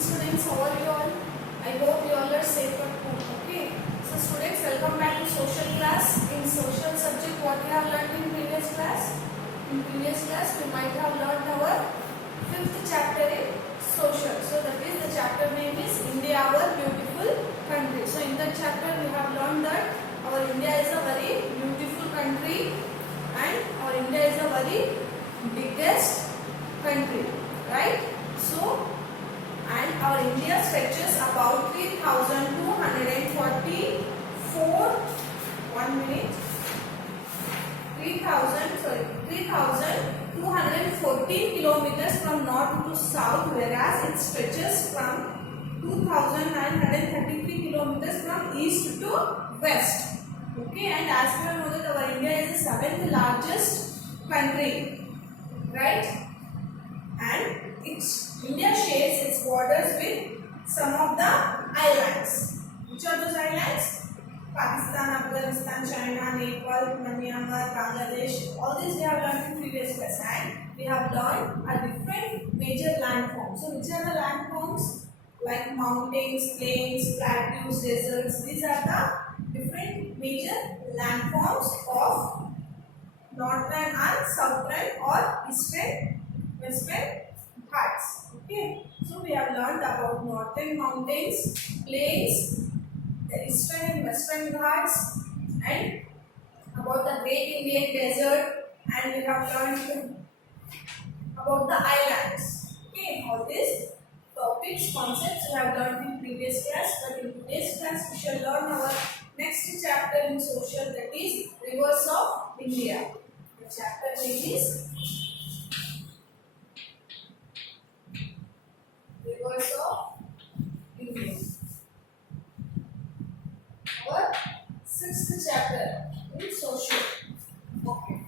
students, how are you all? I hope you all are safe at home. Okay. So students, welcome back to social class. In social subject, what we have learned in previous class? In previous class, we might have learned our fifth chapter in social. So that is the chapter name is India, our beautiful country. So in that chapter, we have learned that our India is a very beautiful country and our India is a very biggest country, right? So, and our India stretches about 3,214 kilometers from north to south, whereas it stretches from 2,933 kilometers from east to west. Okay, and as we all know that our India is the seventh largest country, right? And India shares its borders with some of the islands. Which are those islands? Pakistan, Afghanistan, China, Nepal, Myanmar, Bangladesh. All these we have learned in previous class, and we have learned a different major landforms. So which are the landforms? Like mountains, plains, plateaus, deserts. These are the different major landforms of northern and southern or eastern, western Ghats. Okay, so we have learned about northern mountains, plains, the eastern and western Ghats, and about the Great Indian Desert, and we have learned about the islands. Okay, all these topics, concepts we have learned in previous class, but in today's class we shall learn our next chapter in social, that is Rivers of India. The chapter name is Rivers of India. Our sixth chapter in social. Okay.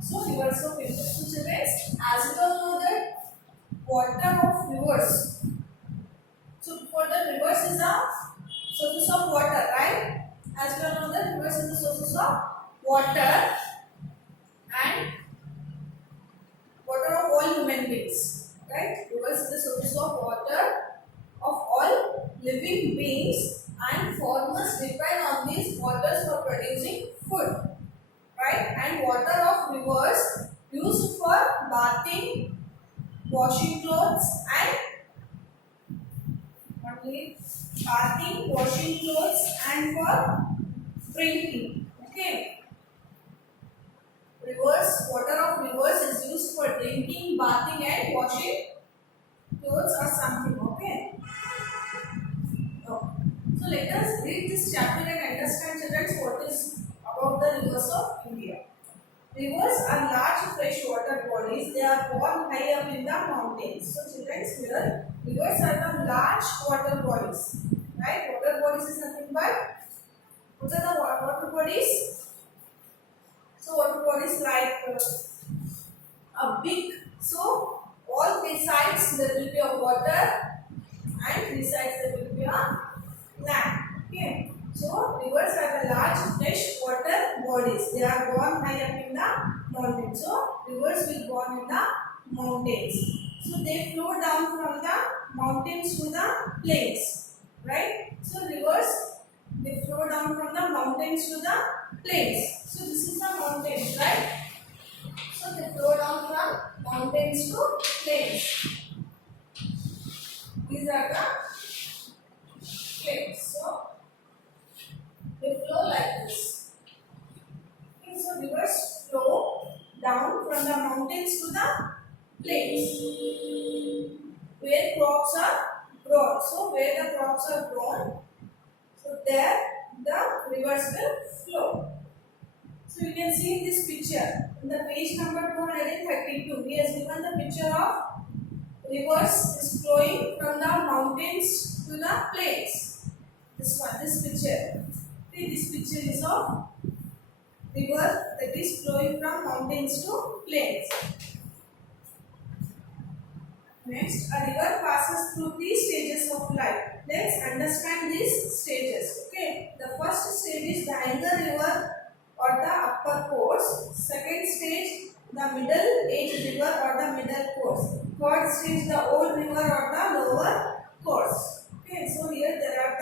So rivers of India. So children, as you all know that water of rivers. So for the rivers is a sources of water, right? As you all know that rivers is the sources of water and water of all human beings. Right? Rivers is the source of water of all living beings, and farmers depend on these waters for producing food. Right? And water of rivers used for bathing, washing clothes, and for drinking. Okay. Water of rivers is used for drinking, bathing, and washing clothes or something. Okay. So let us read this chapter and understand, children, what is about the rivers of India. Rivers are large freshwater bodies. They are born high up in the mountains. So children, here rivers are the large water bodies. Right? Water bodies is nothing but, what are the water bodies? So water bodies like a big, so all three sides there will be a water and three sides there will be a land. Okay. So rivers are the large fresh water bodies. They are born high up in the mountains. So rivers will born in the mountains. So they flow down from the mountains to the plains. Right? So rivers, they flow down from the mountains to the plains. So this is the mountains, right? So they flow down from mountains to plains. These are the plains. So they flow like this. Okay, so rivers flow down from the mountains to the plains where crops are grown. So where the crops are grown, so there the rivers will flow. So you can see in this picture, in the page number 232, he has given the picture of rivers is flowing from the mountains to the plains. This one, this picture. See, this picture is of river that is flowing from mountains to plains. Next, a river passes through 3 stages of life. Let's understand these stages. Okay, the first stage is the younger river or the upper course. Second stage, the middle age river or the middle course. Third stage, the old river or the lower course. Okay, so here there are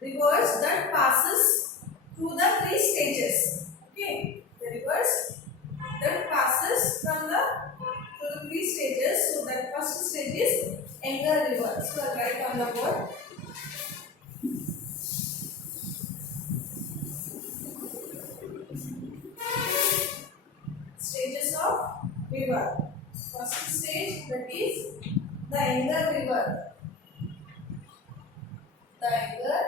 the rivers that passes through the three stages. Okay, the rivers that passes from the through the three stages. So that first stage is Engar River. So I'll write on the board. Stages of river. First stage, that is the Engar River. The Engar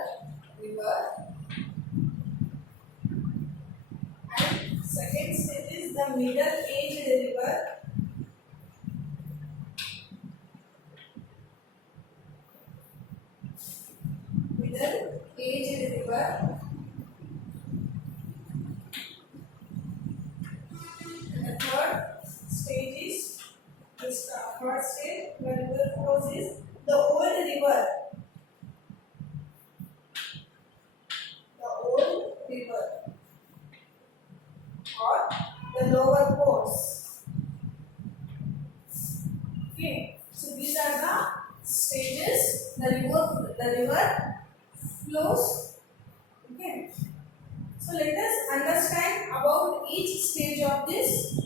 River. And second stage is the Middle Aged River. Middle Aged River. And the third stage is this third stage, the river flows is the Old River. The Old River or the lower course. Okay, so these are the stages the river flows. Okay, so let us understand about each stage of this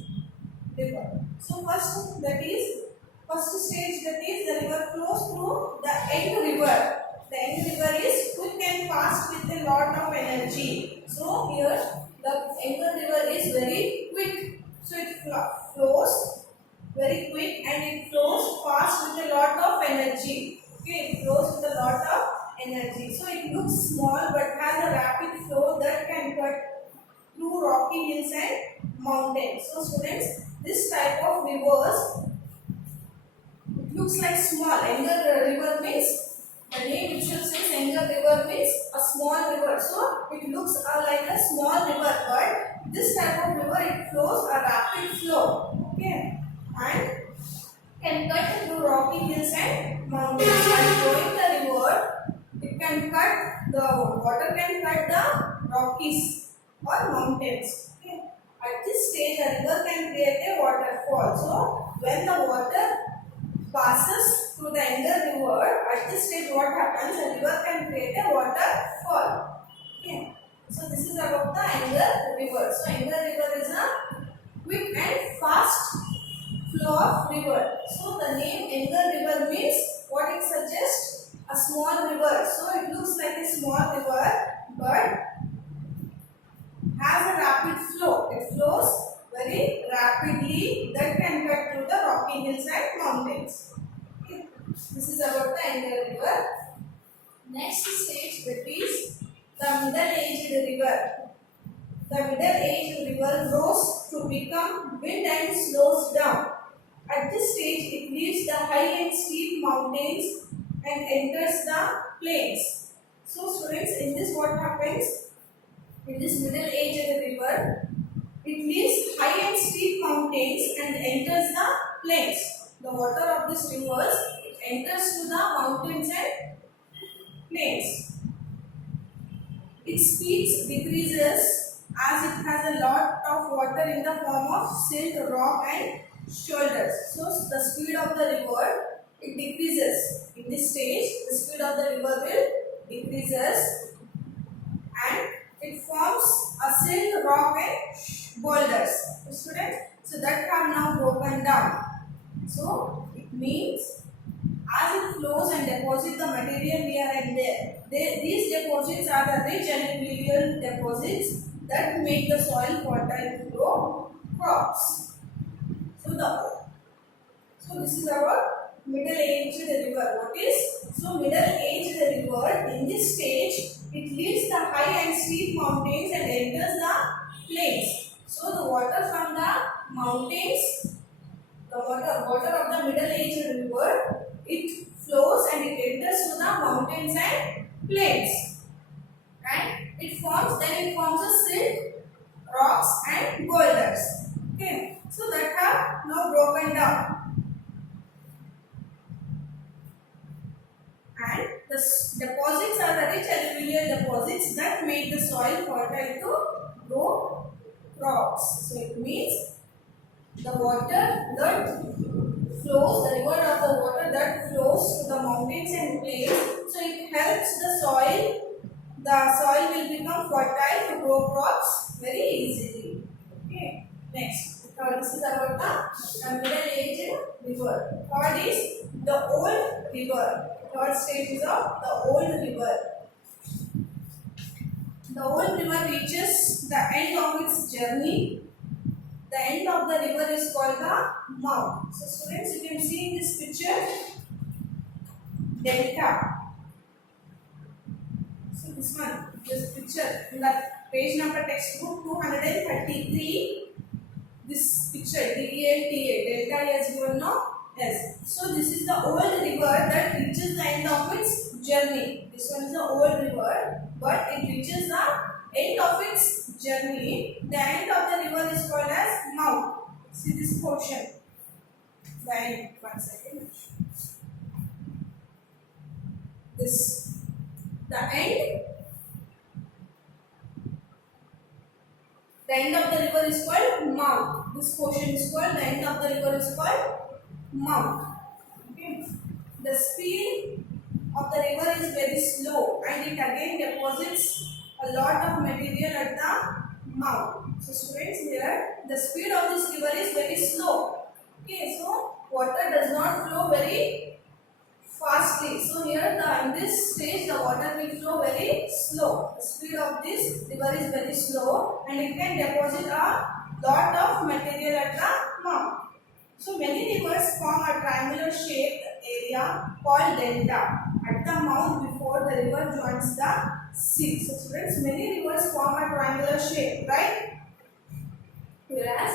river. So first stage, that is the river flows through the End River. The End River is quick and fast with a lot of energy. So here the End River is very quick. So it flows very quick and it flows fast with a lot of energy. Okay, it flows with a lot of energy. So it looks small but has a rapid flow that can cut through rocky hills and mountains. So students, this type of rivers, it looks like small. Engar River means, the name itself says Engar River means a small river. So it looks like a small river, but this type of river, it flows a rapid flow. Okay, and can cut through rocky hills and mountains. While flowing the river, it can cut, the water can cut the rockies or mountains. Okay. At this stage, a river can create a waterfall. So when the water passes through the Engar River, at this stage what happens? A river can create a waterfall. Okay. So this is about the Engar River. So Engar River is a quick and fast flow of river. So the name Engar River means what it suggests? A small river. So it looks like a small river, but has a rapid flow. It flows very rapidly that can cut through the rocky hills and mountains. Okay. This is about the Engar River. Next stage, that is the Middle Aged River. The Middle Aged River grows to become wind and slows down. At this stage, it leaves the high and steep mountains and enters the plains. So students, in this what happens? In this Middle Aged River, it leaves high and steep mountains and enters the plains. The water of this river, it enters to the mountains and plains. Its speed decreases as it has a lot of water in the form of silt, rock and shoulders. So the speed of the river, it decreases. In this stage, the speed of the river will decreases and it forms a silt, rock and boulders. Students, so that have now broken down. So it means as it flows and deposits the material here and there, these deposits are the rich and alluvial deposits that make the soil fertile to grow crops. So this is our Middle Aged River. What is? So Middle Aged River, in this stage, it leaves the high and steep mountains and enters the plains. So the water from the mountains, the water of the Middle Aged River, it flows and it enters to the mountains and plains. And it forms a silt, rocks and boulders. Okay, so that have now broken down. And the deposits are the rich alluvial deposits that make the soil fertile to grow crops. So it means the water that flows, the river of the water that flows flows to the mountains and plains. So it helps the soil. The soil will become fertile to grow crops very easily. Okay. Next, this is about the middle-aged river. Third is the old river. Third stage is of the old river. The old river reaches the end of its journey. The end of the river is called the mouth. So students, you can see in this picture delta. So this one, this picture in the page number textbook 233. This picture DELTA, delta is given now as. So this is the old river that reaches the end of its journey. This one is the old river, but it reaches the end of its journey. The end of the river is called as mouth. See this portion. The end. 1 second. This. The end. The end of the river is called mouth. This portion is called, the end of the river is called mouth. Okay. The speed of the river is very slow and it again deposits a lot of material at the mouth. So students, here the speed of this river is very slow. Okay, so water does not flow very fastly. So here in this stage the water will flow very slow. The speed of this river is very slow and it can deposit a lot of material at the mouth. So many rivers form a triangular shaped area called delta at the mouth before the river joins the sea. So students, many rivers form a triangular shape, right? Whereas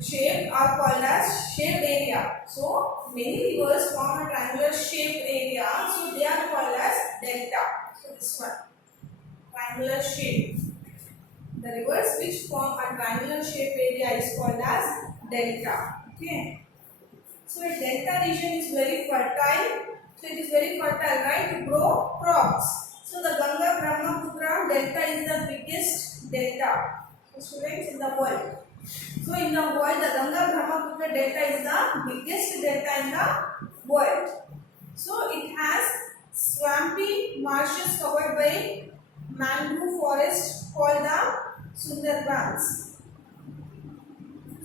shape are called as shaped area. So many rivers form a triangular shaped area. So they are called as delta. So this one, triangular shape. The rivers which form a triangular shaped area is called as delta. Okay. So a delta region is very fertile. So it is very fertile, right, to grow crops. So the Ganga Brahmaputra delta is the biggest delta. So students, in the world. So in the world, the Ganga Brahmaputra delta is the biggest delta in the world. So it has swampy marshes covered by mangrove forest called the Sundarbans.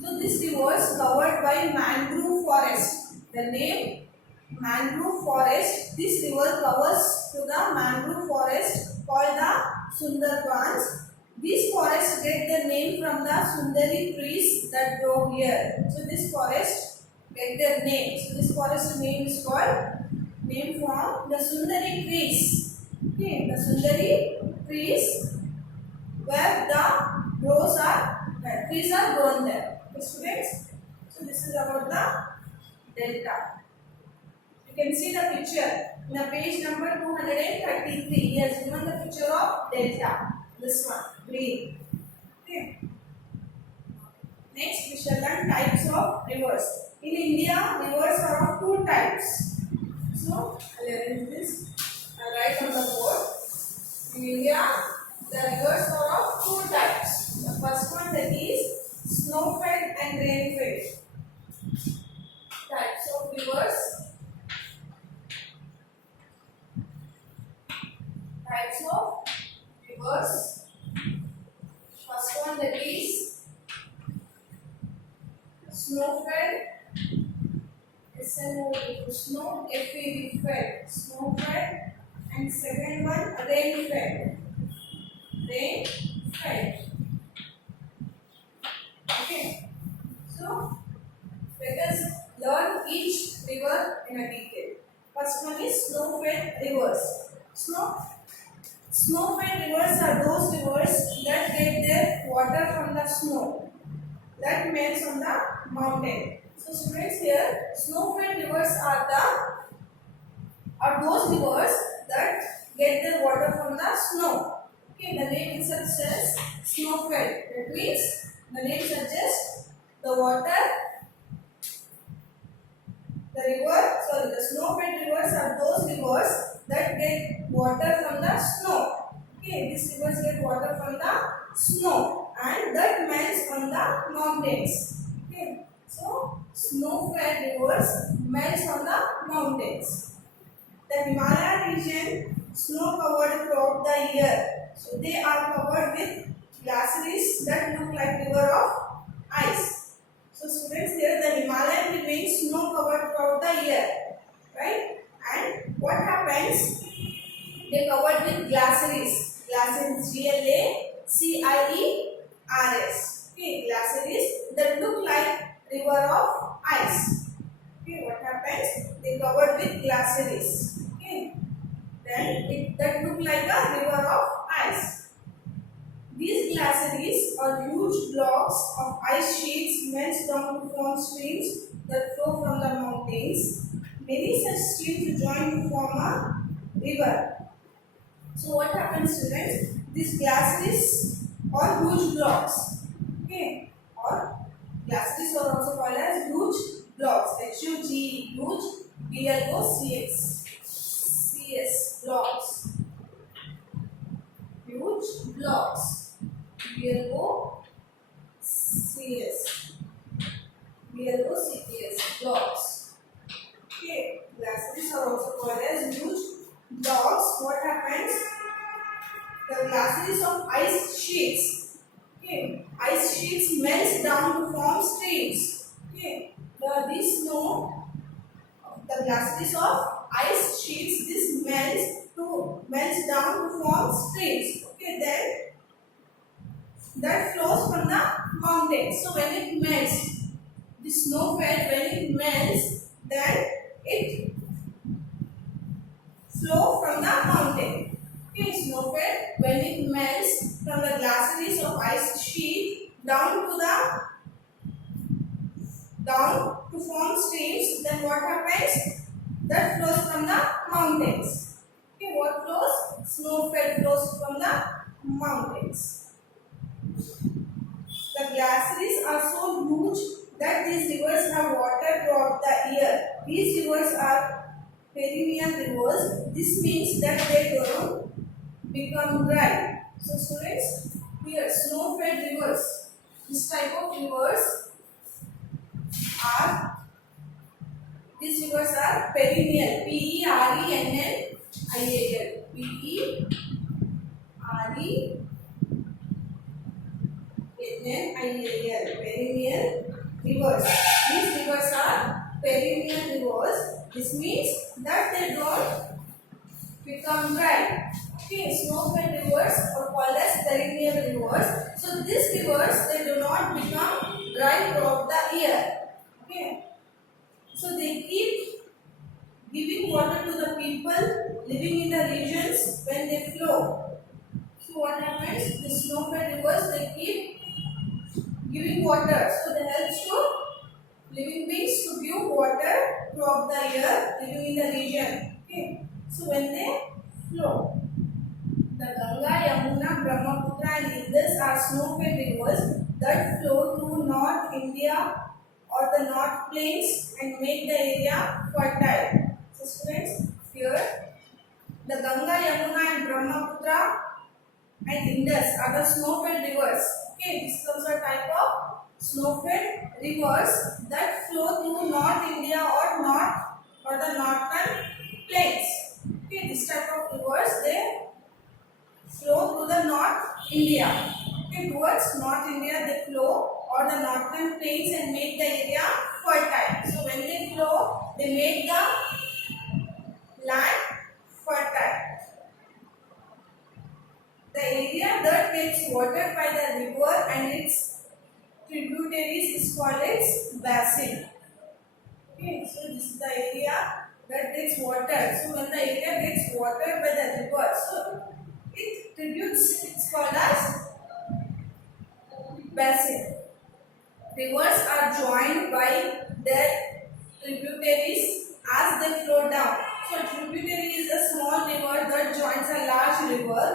So this river is covered by mangrove forest. The name mangrove forest. This river covers to the mangrove forest called the Sundarbans. These forests get their name from the Sundari trees that grow here. So this forest get their name. So this forest name is called name from the Sundari trees. Okay, the Sundari trees where the trees are grown there. Okay, students. So this is about the delta. You can see the picture in the page number 233. He has given the picture of delta. This one, green. Okay. Next, we shall learn types of rivers. In India, rivers are of two types. So, I'll arrange this. I'll write on the board. In India, the rivers are of two types. The first one, that is snow-fed and rain-fed. Types of rivers. Types of rivers. First one, that is snow-fed. Snow, fed. Snow-fed. And second one, rain-fed. Rain-fed. Okay. So, let us learn each river in a detail. First one is snow-fed rivers. Snow-fed rivers are those rivers that get their water from the snow that melts on the mountain. So students, here snow-fed rivers are those rivers that get their water from the snow. Okay, the name itself says snow-fed. That means the name suggests the snow-fed rivers are those rivers that get water from the snow. Okay, these rivers get water from the snow and that melts on the mountains. Okay, so snow-fed rivers melts on the mountains. The Himalaya region snow covered throughout the year. So they are covered with glaciers that look like river of ice. So students, here the Himalaya remains snow covered throughout the year, right? And what happens? They covered with glaciers. Glaciers, Glaciers. Okay, glaciers that look like river of ice. Okay, what happens? They covered with glaciers. Okay, then that look like a river of ice. These glaciers are huge blocks of ice sheets melt down to form streams that flow from the mountains. Many such streams join to form a river. So what happens, students? These glaciers are huge blocks. Okay, or glaciers are also called as huge blocks. H-U-G, huge, B-L-O-C-S, C-S, blocks. Huge blocks. B-L-O-C-S, B-L-O-C-S, blocks. Okay, glaciers are also called as huge blocks. What happens? The glaciers of ice sheets. Okay, ice sheets melt down to form streams. Okay, this snow, the glaciers of ice sheets, this melts down to form streams. Okay, then that flows from the mountains. So when it melts, the snow fed, when it melts, then it flow from the mountain. Okay, snow fed, when it melts from the glaciers of ice sheet down to form streams, then what happens? That flows from the mountains. Okay, what flows? Snow fed flows from the mountains. The glaciers are so huge that these rivers have water throughout the year. These rivers are perennial rivers. This means that they don't become dry. So students, here snow-fed rivers. This type of rivers are, these rivers are perennial. P-E-R-E-N-N-I-A-L. P-E-R-E-N-N-I-A-L. Perennial rivers. These rivers are perennial rivers. This means that they don't become dry. Okay, snow-fed rivers are called as perennial rivers. So these rivers, they do not become dry throughout the year. Okay, so they keep giving water to the people living in the regions when they flow. So what happens? The snow-fed rivers, they keep giving water. So they help to living beings to give water throughout the year living in the region. Okay, so when they flow, the Ganga, Yamuna, Brahmaputra and Indus are snow-fed rivers that flow through North India or the North Plains and make the area fertile. So students, here the Ganga, Yamuna and Brahmaputra and Indus are the snow-fed rivers. Okay, this is also a type of snow-fed rivers that flow through North India or the northern plains. Okay, this type of rivers, they flow through the North India. Okay, towards North India they flow or the northern plains and make the area fertile. So when they flow, they make the land fertile. The area that gets watered by the river and its tributaries is called its basin. Okay, so this is the area that gets watered. So when the area gets watered by the river, so it tributes, it's called as basin. Rivers are joined by their tributaries as they flow down. So tributary is a small river that joins a large river.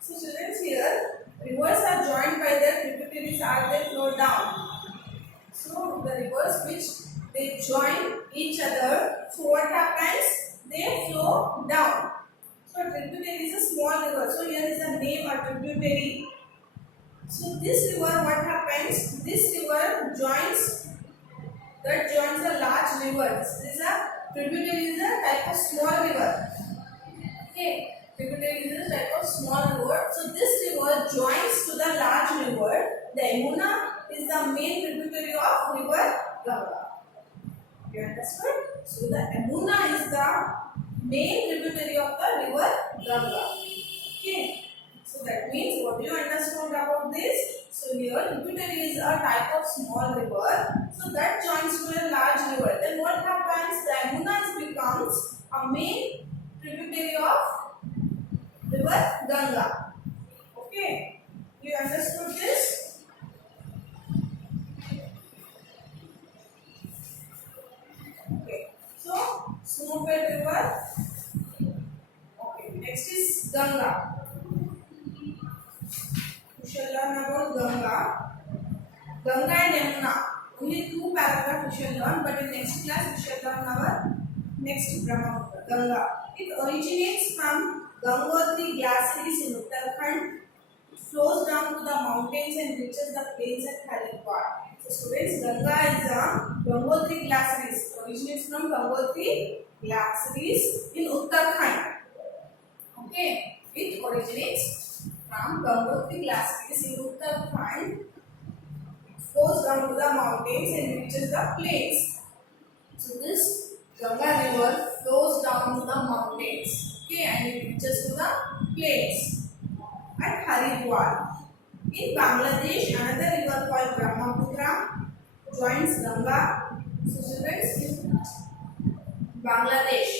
So students, here rivers are joined by their tributaries as they flow down. So the rivers which they join each other, so what happens? They flow down. So tributary is a small river. So here is the name of tributary. So this river, what happens? This river joins that joins a large river. This is a tributary, is a type of small river. Okay, tributary is a type of small river. So this river joins to the large river. The Yamuna is the main tributary of river Ganga. You understood? So the Yamuna is the main tributary of the river Ganga. Okay. So that means what do you understand about this? So here tributary is a type of small river. So that joins to a large river. Then what happens? The Yamuna becomes a main tributary of river Ganga. Okay. You understood this? Okay. So Snowfell river. Okay. Next is Ganga. We shall learn about Ganga. Ganga and Yamuna. Only two paragraphs we shall learn, but in next class we shall learn our next Brahmaputra. Ganga. It originates from Gangotri glaciers in Uttarakhand. It flows down to the mountains and reaches the plains at Haridwar. So students, Ganga is a Gangotri glaciers. Originates from Gangotri glaciers in Uttarakhand. Okay. It originates from Gangotri glaciers in Uttarakhand. It flows down to the mountains and reaches the plains. So this Ganga river flows down to the mountains, okay, and it reaches to the plains at Haridwar. In Bangladesh, another river called Brahmaputra joins Ganga. So students, in Bangladesh,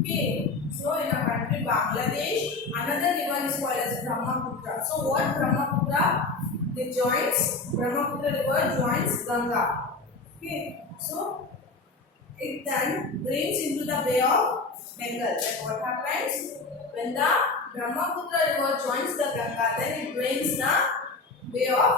okay, so in a country Bangladesh, another river is called as Brahmaputra. So what Brahmaputra? Brahmaputra river joins Ganga. Okay, so it then drains into the Bay of Bengal. Then what happens? When the Brahmaputra river joins the Ganga, then it drains the Bay of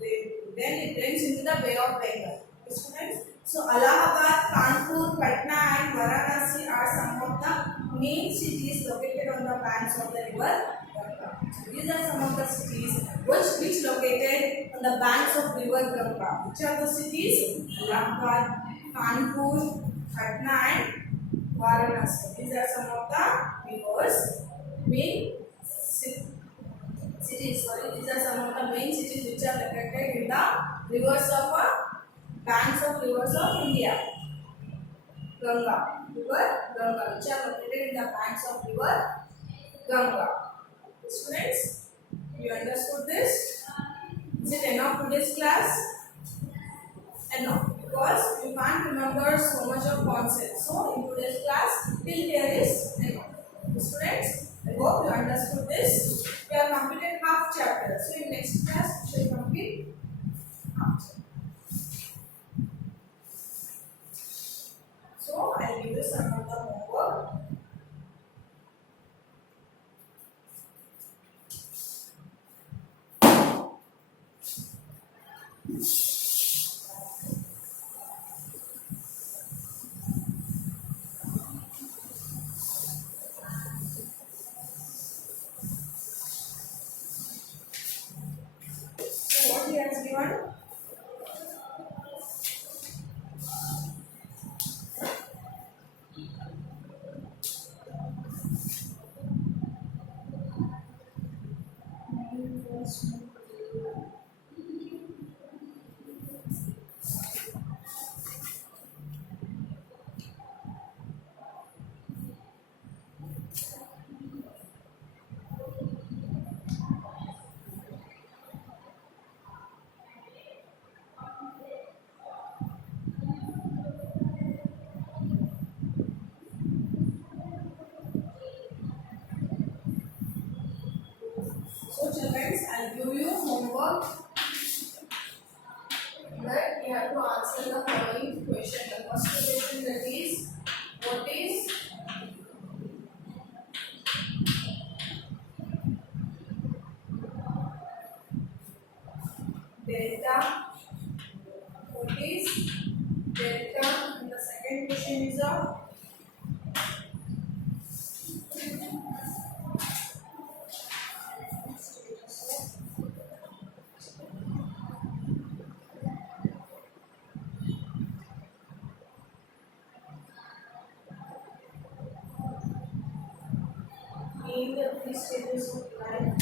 into the Bay of Bengal. Students, so Allahabad, Kanpur, Patna and Varanasi are some of the main cities located on the banks of the river Ganga. So these are some of the cities which located on the banks of river Ganga. Which are the cities? Allahabad, Kanpur, Patna and Varanasi. These are some of the rivers, main cities. Sorry, these are some of the main cities which are located in the rivers of banks of rivers of India. Ganga, river Ganga, which are located in the banks of river Ganga. Students, you understood this? Is it enough for this class? Enough, because you can't remember so much of concepts. So in today's class, till here is enough. Students, I hope you understood this. We have completed half chapter. So in next class, we shall complete half chapter. So I will give you some of the homework. So what he has given? So children, I'll give you homework that you have to answer the following question. The first question, that is, what is delta? What is delta? And the second question is stages of life.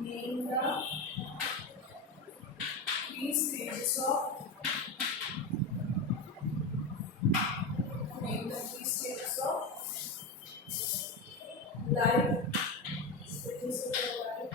Name the three stages of name the three stages of life. Stages of life.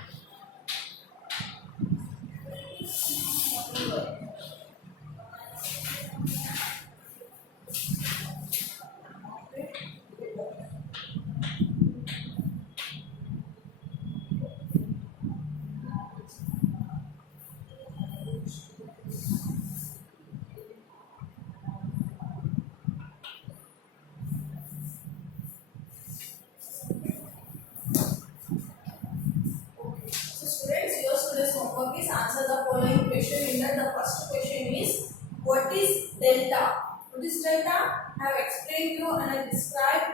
So students, your students' homework is answer the following question. In that, the first question is, what is delta? What is delta? I have explained you and I described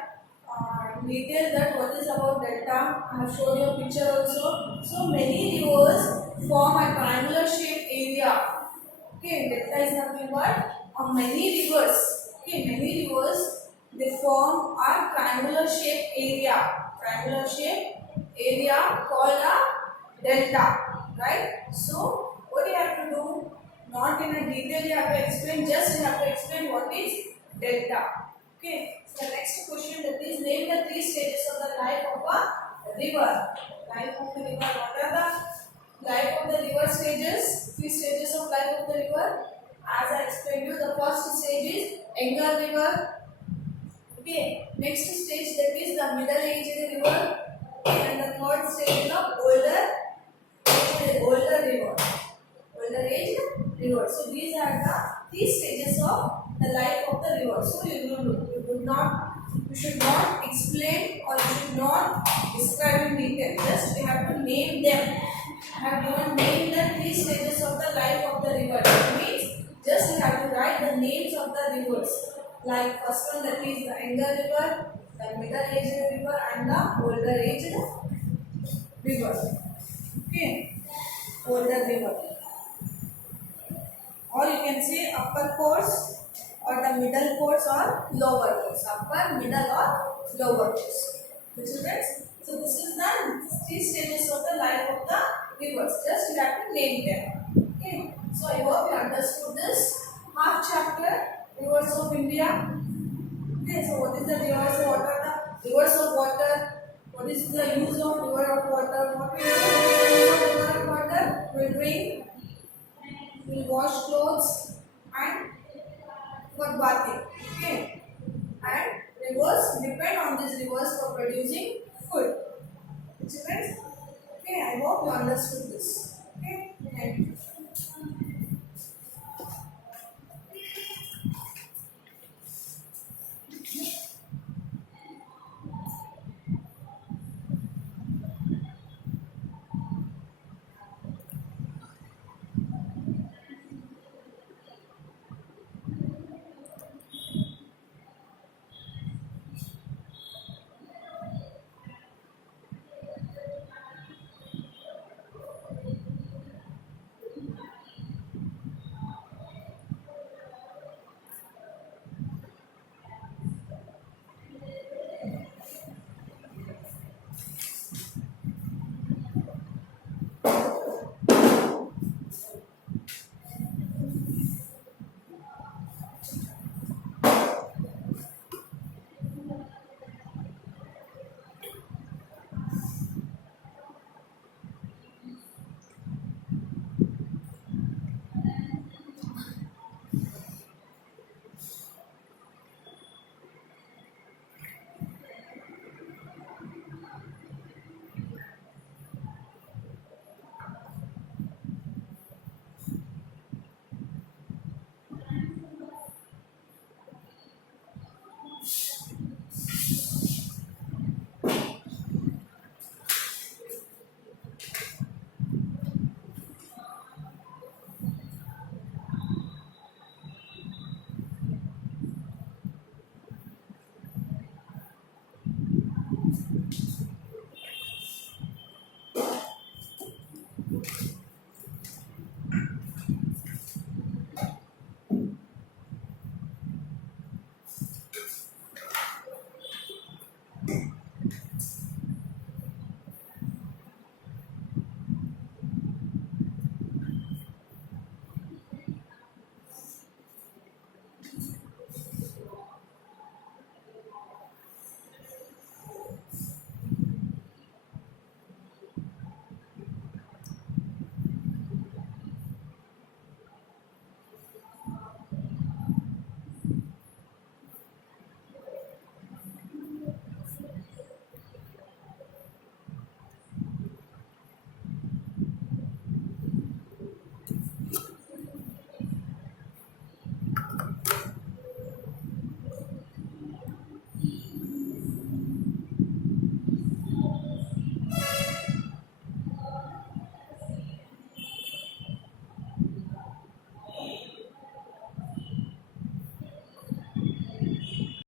in detail that what is about delta. I have shown you a picture also. So many rivers form a triangular shaped area. Okay, delta is nothing but many rivers. Okay, many rivers they form a triangular shaped area. Triangular shaped area called a delta, right? So what you have to do, not in a detail you have to explain, just you have to explain what is delta. Okay, so the next question, that is, name the three stages of the life of a river. Life of the river, what are the life of the river stages? Three stages of life of the river. As I explained you, the first stage is younger river. Okay, next stage, that is the middle aged river, and the third stage is the older river, older age river. So these are the three stages of the life of the river. So you should not explain or you should not describe in detail. Just you have to name them. I have given name the three stages of the life of the river. That means just you have to write the names of the rivers. Like first one, that is the younger river, the middle aged river, and the older aged river. Okay, older river. Or you can say upper course or the middle course or lower course. Upper, middle or lower course. Which is this? So this is the three stages of the life of the rivers. Just you have to name them. Okay. So I hope you understood this half chapter, rivers of India. Okay. So what is the rivers of water? The rivers of water. What is the use of river of water? What is the use of river of water? We drink, we wash clothes, and for bathing. Okay. And rivers depend on these rivers for producing food. Children, okay, I hope you understood this.